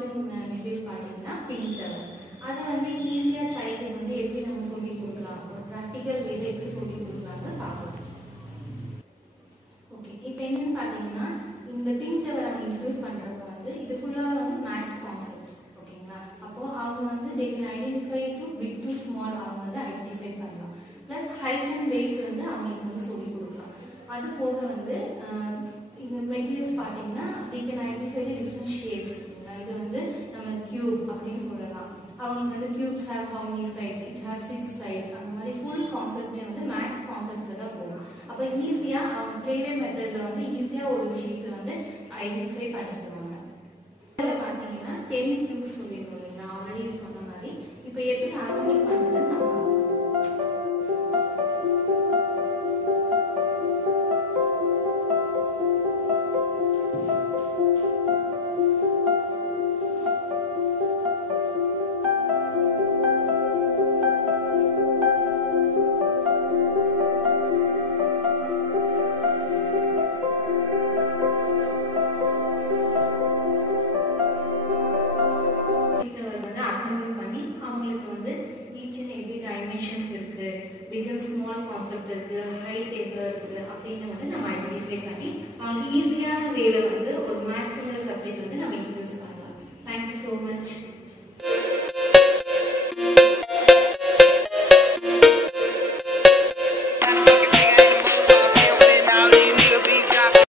Important material பார்த்தீங்கன்னா printer. அதை வந்து ஈஸியாக சைல்டுக்கு வந்து எப்படி நம்ம சொல்லி கொடுக்கலாம், ஒரு ப்ராக்டிக்கல் வேலை எப்படி சொல்லி கொடுக்கலாம்னு பார்க்கலாம். ஓகே, இப்போ என்னன்னு பார்த்தீங்கன்னா இந்த பிரிண்டரை அவங்க இன்ட்ரடியூஸ் பண்ணுறப்ப வந்து இது ஃபுல்லாக வந்து மேக்ஸ் கான்செப்ட். ஓகேங்களா, அப்போது அவங்க வந்து they can identify to big to small அவங்க வந்து ஐடென்டிஃபை பண்ணலாம். ப்ளஸ் ஹைட் அண்ட் வெயிட் வந்து அவங்களுக்கு வந்து சொல்லி கொடுக்கலாம். அது போக வந்து இந்த மெட்டீரியல்ஸ் பார்த்தீங்கன்னா they can identify the different shapes. இது வந்து நம்ம கியூப் அப்படின்னு சொல்லலாம். அவங்க வந்து cubes have how many sides, it has 6 sides. அந்த மாதிரி ஃபுல் கான்செப்டே வந்து மேக்ஸ் கான்செப்ட்ல தான் போகும். அப்போ ஈஸியா அவங்க ப்ளேவே மெத்தட்ல வந்து ஈஸியா ஒரு விஷயத்தை வந்து ஐடென்டிஃபை பண்ணிடுவாங்க. இதில் பார்த்தீங்கன்னா 10 கியூப்ஸ் சொல்லியிருக்கோம், நான் ஆல்ரெடி சொன்ன மாதிரி. இப்போ எப்படி அசம்பிள் பண்ணுறதுன்னு நம்ம ஹைட் எவ்வளோ இருக்குது அப்படின்னு வந்து நம்ம ஐடென்டிஃபை பண்ணி அவங்க ஈஸியான வேலை வந்து